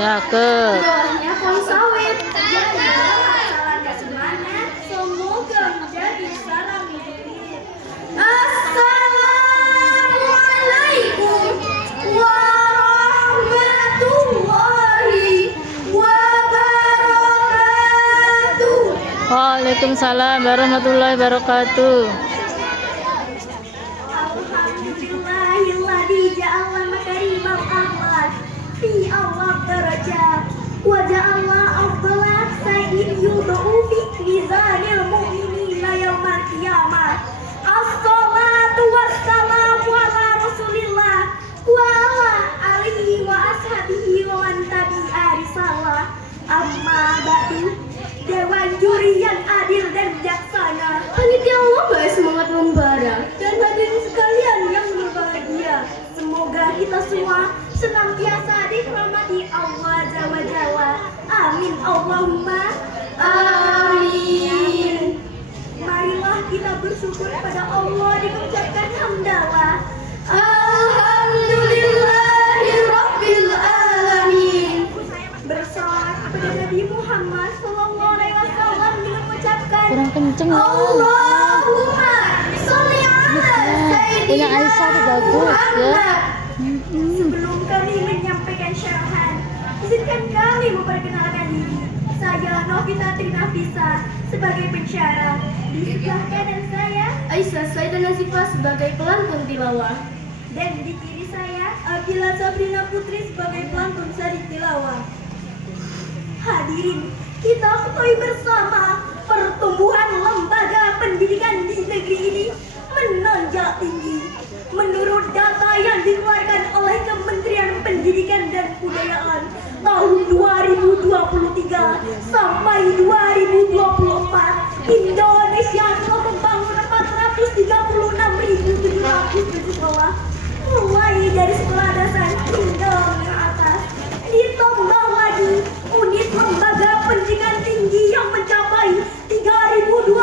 Cakep. Bawahnya pohon sawit. Jadi masalahnya semuanya semoga menjadi sarang hidup. Assalamualaikum warahmatullahi wabarakatuh. Waalaikumsalam warahmatullahi wabarakatuh. Alhamdulillahilladzi ja'ala makarimal akhlaq fi awwal darajat wa ja'ala afdalak sayyid yudhu fi mizanil mu'minina yaumal qiyamah. Assalatu wassalamu ala rasulillah wa ala alihi wa ashabihi wa man tabi'a risalah. Amma ba'du, Dewan Juri yang adil dan bijaksana, panitia lomba semangat membara, dan hadirin sekalian yang berbahagia. Semoga kita semua senantiasa dirahmati Allah Azza wa Jalla. Amin Allahumma amin. Marilah kita bersyukur pada Allah dengan mengucapkan hamdalah. Alhamdulillahirabbil alamin. Bersalawat kepada Nabi Muhammad sallallahu alaihi wasallam dengan mengucapkan Kurang kenceng. Allahumma sholli ala Punya Aisyah tuh bagus ya. Muhammad. Sebelum kami menyampaikan syarahan, izinkan kami memperkenalkan diri. Saya Novita Trinafisa sebagai pensyarah. Di sebelah kanan saya Aisyah Saidah Nasifah sebagai pelantun tilawah. dan di kiri saya Akila Sabrina Putri sebagai pelantun sari tilawah. Hadirin, kita ketahui bersama pertumbuhan lembaga pendidikan di negeri ini menonjol tinggi. Menurut data yang dikeluarkan oleh Kementerian Pendidikan dan Kebudayaan tahun 2023 sampai 2024, Indonesia telah membangun 436.707 sekolah, mulai dari sekolah dasar hingga menengah atas. Ditambah lagi unit lembaga pendidikan tinggi yang mencapai 3.277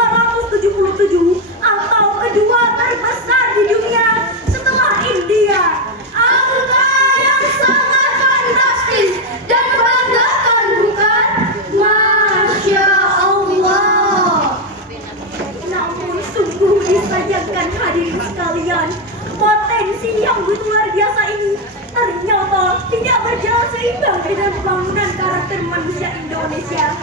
atau kedua terbesar di dunia setelah India. Angka yang sangat fantastis dan membanggakan, bukan? Masya Allah. Namun sungguh disayangkan hadirin sekalian, potensi yang luar biasa ini ternyata tidak berjalan seimbang dengan pembangunan karakter manusia Indonesia.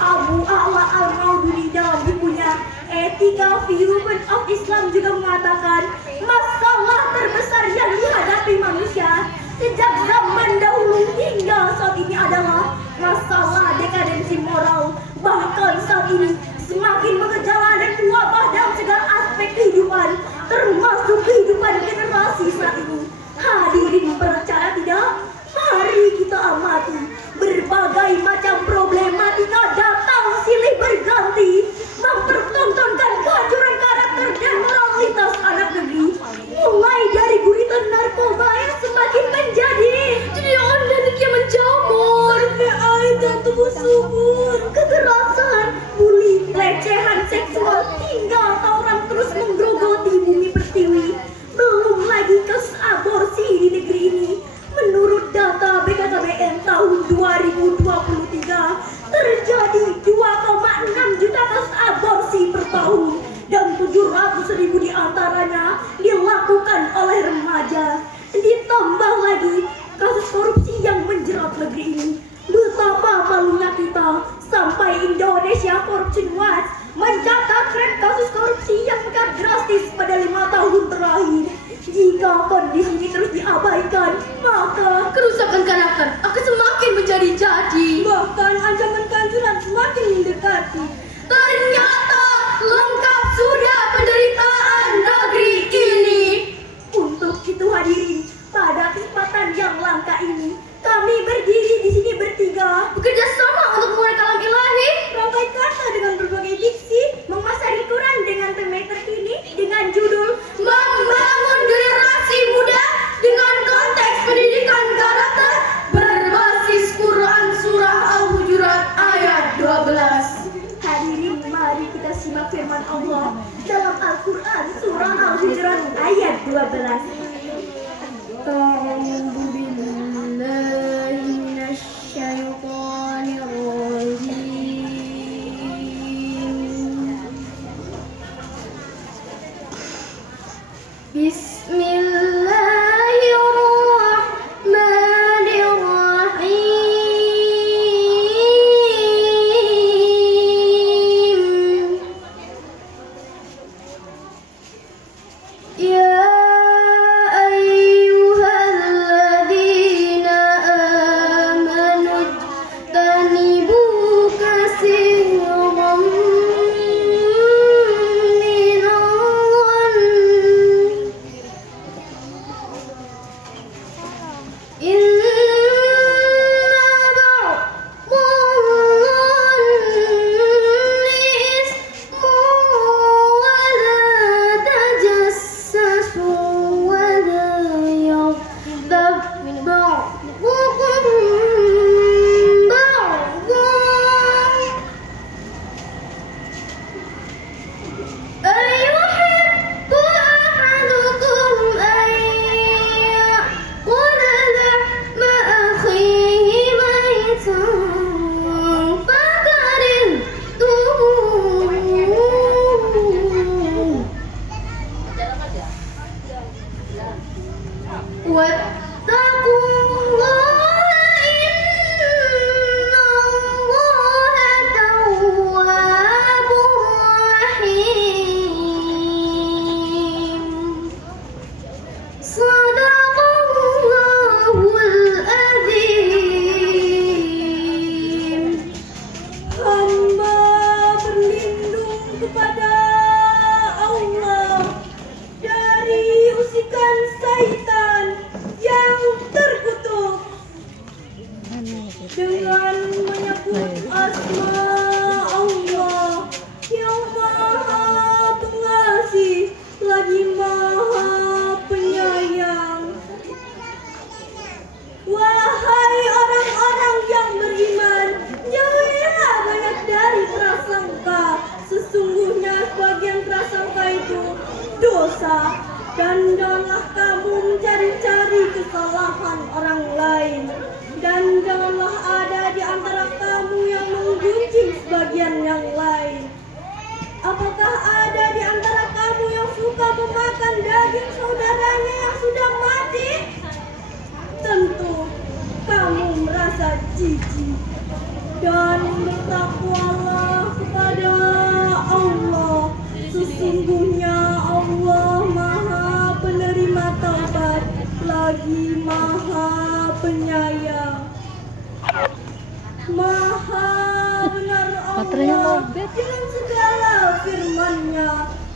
Abu A'la Al-Maududi dalam bukunya Etika Human of Islam juga mengatakan masalah terbesar yang dihadapi manusia sejak zaman dahulu hingga saat ini adalah masalah dekadensi moral. Bahkan saat ini semakin mengejala dan wabah dalam segala aspek kehidupan, termasuk kehidupan generasi saat ini. Hadirin percaya tidak? Mari kita amati berbagai macam problematika datang silih berganti mempertontonkan kehancuran karakter dan moralitas anak negeri, mulai dari guritan narkoba yang semakin menjadi dan yang menjamur, dan tubuh subur, kekerasan, bully, pelecehan seksual, hingga tawuran terus menggerogoti bumi pertiwi. Belum lagi kasus aborsi di negeri ini. Menurut data BKKBN tahun 2023, terjadi 2,6 juta kasus aborsi per tahun dan 700.000 diantaranya dilakukan oleh remaja. Ditambah lagi kasus korupsi yang menjerat negeri ini. Betapa malunya kita sampai Indonesia Corruption Watch mencatat tren kasus korupsi yang meningkat drastis pada 5 tahun terakhir. Jika kondisi ini terus diabaikan, maka Kerusakan karakter akan semakin menjadi-jadi. bahkan ancaman kehancuran semakin mendekati. Ternyata lengkap sudah penderitaan negeri ini. Untuk itu hadirin, pada kesempatan yang langka ini, kami berdiri di sini bertiga, Bekerja sama untuk memulai kalam ilahi, merangkai kata dengan berbagai diksi, memasari Quran dengan tema terkini, dengan judul membangun generasi muda dengan konteks pendidikan karakter berbasis Quran Surah Al-Hujurat ayat 12. Hadirin, mari kita simak firman Allah dalam Al-Quran Surah Al-Hujurat ayat 12. kepada Allah dari usikan syaitan yang terkutuk dengan menyebut asma Allah yang maha pengasih lagi maha penyayang. Wahai orang-orang yang beriman, jauhilah banyak dari prasangka. Sesungguhnya sebagian prasangka itu dosa, dan janganlah kamu mencari-cari kesalahan orang lain, dan janganlah ada di antara kamu yang menggunjing sebagian yang lain. Apakah ada di antara kamu yang suka memakan daging saudaranya yang sudah mati? Tentu kamu merasa jijik, dan bertakwalah kepada Allah. Sesungguhnya Allah maha penerima taubat lagi maha penyayang. Maha benar Allah dengan segala firman-Nya,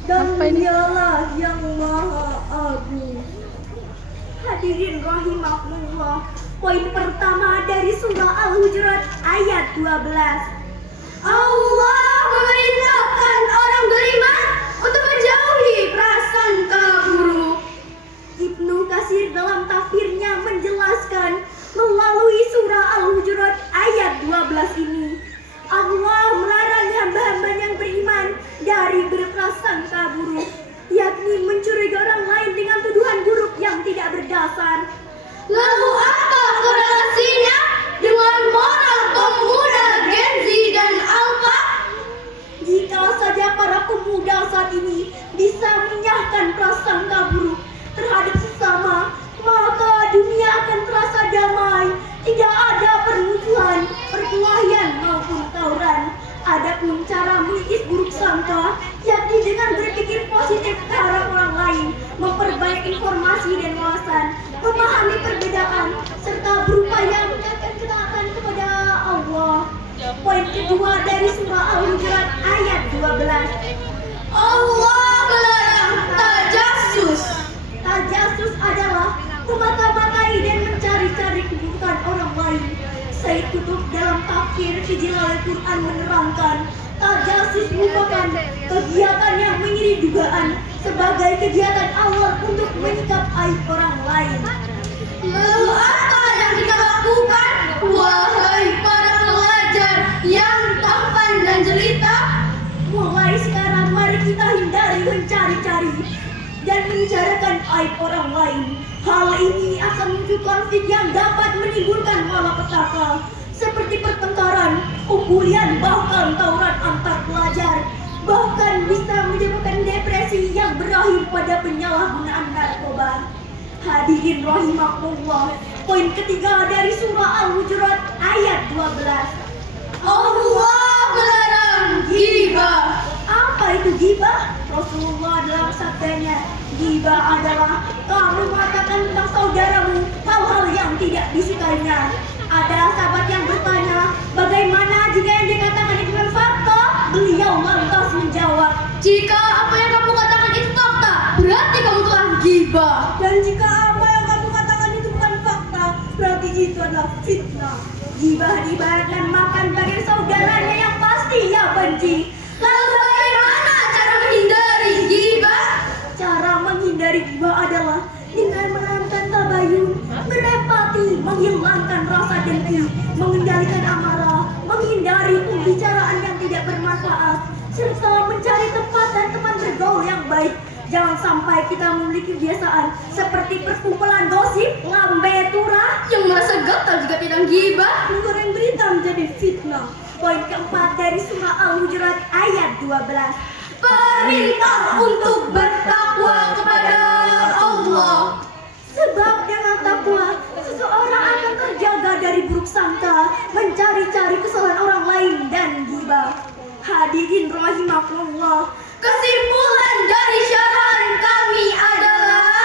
dan Dialah yang maha agung. Hadirin rahimakumullah, poin pertama dari surah Al-Hujurat ayat 12. Allah memerintahkan orang beriman untuk menjauhi prasangka buruk. Ibnu Katsir dalam tafsirnya menjelaskan melalui surah Al-Hujurat ayat 12 ini, Allah melarang hamba-hamba yang beriman dari berprasangka buruk, yakni mencurigai orang lain dengan tuduhan buruk yang tidak berdasar. Lalu apa korelasinya dengan moral pemuda Gen Z dan Alpha? Jika saja para pemuda saat ini bisa menyahkan prasangka buruk terhadap sesama, maka dunia akan terasa damai. Tidak ada permusuhan, perkelahian maupun tawuran. Adapun cara mengikis buruk sangka, yakni dengan berpikir positif terhadap orang lain, memperbaiki informasi dan wawasan, memahami perbedaan, serta berupaya meningkatkan ketaatan kepada Allah. Poin kedua dari surah Al-Hujurat ayat 12. Allah melarang tajassus. Tajassus adalah memata-matai dan mencari-cari keburukan orang lain. Said Qutb dalam tafsir Ijazul Quran menerangkan, tajassus merupakan kegiatan yang mengiringi dugaan sebagai kegiatan Allah untuk menyikap aib orang lain. Lalu apa yang kita lakukan, wahai para pelajar yang tampan dan jelita? Mulai sekarang mari kita hindari mencari-cari dan membicarakan aib orang lain. Hal ini akan memicu konflik yang dapat menimbulkan malapetaka seperti pertengkaran, pembulian, bahkan tawuran antar pelajar. Bahkan bisa menyebabkan depresi yang berakhir pada penyalahgunaan narkoba. Hadirin rahimakumullah, poin ketiga dari surah Al-Hujurat ayat 12. Allah melarang ghibah. Apa itu ghibah? Rasulullah dalam sabdanya, ghibah adalah kamu mengatakan tentang saudaramu hal-hal yang tidak disukainya. Ada sahabat yang bertanya, bagaimana jika yang dikatakan itu bukan fakta? Beliau lantas menjawab, Jika apa yang kamu katakan itu fakta, berarti kamu telah ghibah. dan jika apa yang kamu katakan itu bukan fakta, itu adalah fitnah. Gibah diibaratkan makan bagian saudaranya yang pasti ia benci. Lalu bagaimana cara menghindari gibah? Cara menghindari gibah adalah dengan menahankan tabayun, merepati, menghilangkan rasa dengki, mengendalikan amarah, menghindari pembicaraan yang tidak bermanfaat, serta mencari tempat dan teman bergaul yang baik. Jangan sampai kita memiliki kebiasaan seperti perkumpulan gosip, lambe turah, Yang merasa gatal jika tidak gibah. menggoreng berita menjadi fitnah. Poin keempat dari surah Al-Hujurat ayat 12. Perintah untuk bertakwa kepada Allah. Sebab dengan takwa, seseorang akan terjaga dari buruk sangka, mencari-cari kesalahan orang lain dan gibah. Hadirin rahimakumullah, Kesimpulan dari syarahan kami adalah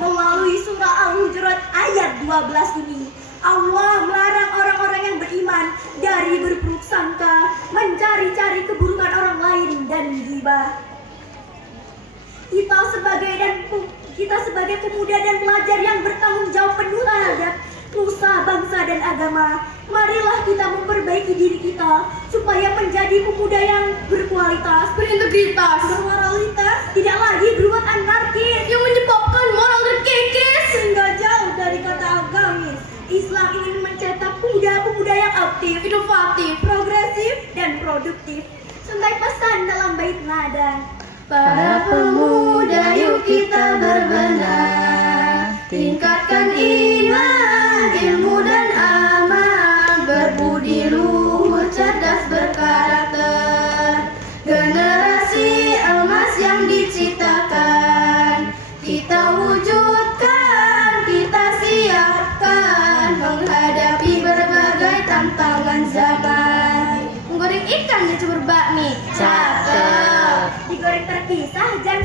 melalui surah Al-Hujurat ayat 12 ini, Allah melarang orang-orang yang beriman dari berburuk sangka, mencari-cari keburukan orang lain dan gibah. Kita sebagai pemuda dan pelajar yang bertanggung jawab penuh terhadap nusa, bangsa dan agama, marilah kita memperbaiki diri kita supaya menjadi pemuda yang berkualitas, berintegritas, bermoralitas, tidak lagi berbuat anarkis yang menyebabkan moral terkikis. sehingga jauh dari kata agamis. Islam ingin mencetak pemuda-pemuda yang aktif, Inovatif. progresif, dan produktif. Sentai pesan dalam bait nada. Para pemuda yuk kita berbenah, tingkatkan iman, ilmu dan amal, berbudi luhur, cerdas berkarakter. Generasi emas yang diciptakan, kita wujudkan, kita siapkan, menghadapi berbagai tantangan zaman. Menggoreng ikan ya cebur bakmi, cakep. Digoreng terpisah, jangan